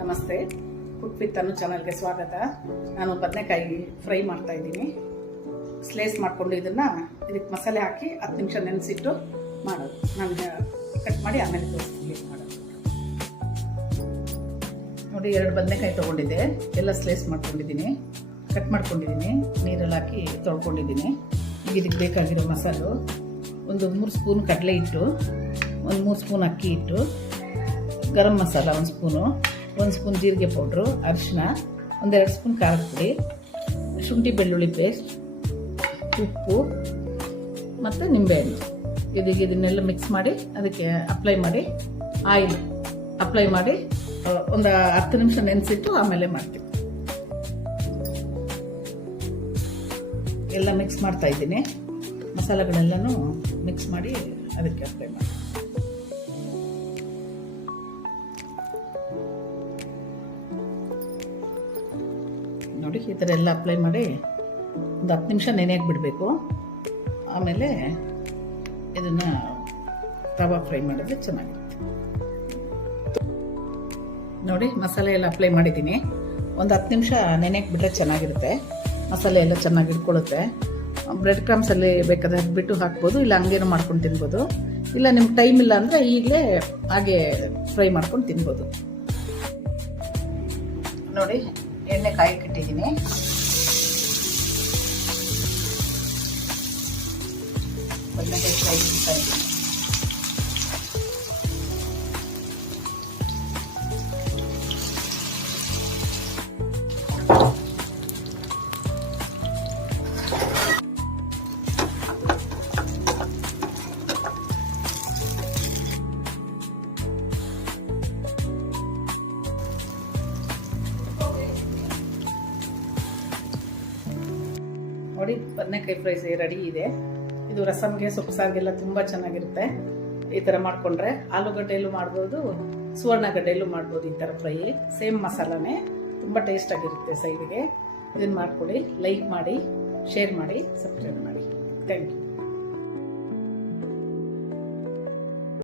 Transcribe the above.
ನಮಸ್ತೆ. Cook with ಅನ್ನು ಚಾನಲ್ಗೆ ಸ್ವಾಗತ. ನಾನು ಬದನೆಕಾಯಿ ಫ್ರೈ ಮಾಡ್ತಾ ಇದ್ದೀನಿ. ಸ್ಲೇಸ್ ಮಾಡಿಕೊಂಡು ಇದನ್ನು ಇದಕ್ಕೆ ಮಸಾಲೆ ಹಾಕಿ ಹತ್ತು ನಿಮಿಷ ನೆನೆಸಿಟ್ಟು ಮಾಡೋದು. ನಾನು ಕಟ್ ಮಾಡಿ ಆಮೇಲೆ ತೋರಿಸ್ತೀನಿ ಮಾಡೋದು. ನೋಡಿ, ಎರಡು ಬದನೆಕಾಯಿ ತೊಗೊಂಡಿದ್ದೆ. ಎಲ್ಲ ಸ್ಲೇಸ್ ಮಾಡ್ಕೊಂಡಿದ್ದೀನಿ. ಕಟ್ ಮಾಡ್ಕೊಂಡಿದ್ದೀನಿ. ನೀರಲ್ಲಿ ಹಾಕಿ ತೊಳ್ಕೊಂಡಿದ್ದೀನಿ. ಈಗ ಇದಕ್ಕೆ ಬೇಕಾಗಿರೋ ಮಸಾಲು. ಒಂದು ಮೂರು ಸ್ಪೂನ್ ಕಡಲೆ ಹಿಟ್ಟು, ಒಂದು ಮೂರು ಸ್ಪೂನ್ ಅಕ್ಕಿ ಹಿಟ್ಟು, ಗರಂ ಮಸಾಲ ಒಂದು ಸ್ಪೂನು. ಒಂದು ಸ್ಪೂನ್ ಜೀರಿಗೆ ಪೌಡ್ರು ಅರಿಶಿನ ಒಂದೆರಡು ಸ್ಪೂನ್ ಖಾರದ ಪುಡಿ, ಶುಂಠಿ ಬೆಳ್ಳುಳ್ಳಿ ಪೇಸ್ಟ್, ಉಪ್ಪು ಮತ್ತು ನಿಂಬೆಹಣ್ಣು. ಇದೀಗ ಇದನ್ನೆಲ್ಲ ಮಿಕ್ಸ್ ಮಾಡಿ ಅದಕ್ಕೆ ಅಪ್ಲೈ ಮಾಡಿ ಆಯಿಲ್ ಅಪ್ಲೈ ಮಾಡಿ ಒಂದು ಹತ್ತು ನಿಮಿಷ ನೆನೆಸಿಟ್ಟು ಆಮೇಲೆ ಮಾಡ್ತೀವಿ. ಎಲ್ಲ ಮಿಕ್ಸ್ ಮಾಡ್ತಾ ಇದ್ದೀನಿ. ಮಸಾಲೆಗಳೆಲ್ಲನೂ ಮಿಕ್ಸ್ ಮಾಡಿ ಅದಕ್ಕೆ ಅಪ್ಲೈ ಮಾಡಿ ನೋಡಿ, ಈ ಥರ ಎಲ್ಲ ಅಪ್ಲೈ ಮಾಡಿ ಒಂದು ಹತ್ತು ನಿಮಿಷ ನೆನೆಯಕ್ಕೆ ಬಿಡಬೇಕು. ಆಮೇಲೆ ಇದನ್ನು ತವಾ ಫ್ರೈ ಮಾಡಿದ್ರೆ ಚೆನ್ನಾಗಿರುತ್ತೆ. ನೋಡಿ, ಮಸಾಲೆ ಎಲ್ಲ ಅಪ್ಲೈ ಮಾಡಿದ್ದೀನಿ. ಒಂದು ಹತ್ತು ನಿಮಿಷ ನೆನೆಯಕ್ಕೆ ಬಿಟ್ಟರೆ ಚೆನ್ನಾಗಿರುತ್ತೆ. ಮಸಾಲೆ ಎಲ್ಲ ಚೆನ್ನಾಗಿ ಇಟ್ಕೊಳ್ಳುತ್ತೆ ಬ್ರೆಡ್ ಕ್ರಮ್ಸಲ್ಲಿ ಬೇಕಾದ್ರೆ ಬಿಟ್ಟು ಹಾಕ್ಬೋದು, ಇಲ್ಲ ಹಂಗೇನು ಮಾಡ್ಕೊಂಡು ತಿನ್ಬೋದು. ಇಲ್ಲ ನಿಮ್ಗೆ ಟೈಮ್ ಇಲ್ಲ ಅಂದರೆ ಈಗಲೇ ಹಾಗೆ ಫ್ರೈ ಮಾಡ್ಕೊಂಡು ತಿನ್ಬೋದು. ನೋಡಿ ಎಣ್ಣೆ ಕಾಯಕ್ಕೆ ಇಟ್ಟಿದ್ದೀನಿ ಬದನೆಕಾಯಿ ಫ್ರೈ ಮಾಡ್ತಾ ಇದ್ದೀನಿ ನೋಡಿ, ಬದನೆಕಾಯಿ ಫ್ರೈ ರೆಡಿ ಇದೆ. ಇದು ರಸಮ್ಗೆ, ಸೊಪ್ಪು ಸಾರಿಗೆಲ್ಲ ತುಂಬ ಚೆನ್ನಾಗಿರುತ್ತೆ. ಈ ಥರ ಮಾಡಿಕೊಂಡ್ರೆ ಆಲೂಗಡ್ಡೆಯಲ್ಲೂ ಮಾಡ್ಬೋದು ಸುವರ್ಣಗಡ್ಡೆಯಲ್ಲೂ ಮಾಡ್ಬೋದು ಈ ಥರ ಫ್ರೈ. ಸೇಮ್ ಮಸಾಲಾನೇ, ತುಂಬ ಟೇಸ್ಟಾಗಿರುತ್ತೆ ಸೈಡ್ಗೆ. ಇದನ್ನು ಮಾಡ್ಕೊಳ್ಳಿ ಲೈಕ್ ಮಾಡಿ ಶೇರ್ ಮಾಡಿ ಸಬ್ಸ್ಕ್ರೈಬ್ ಮಾಡಿ. Thank you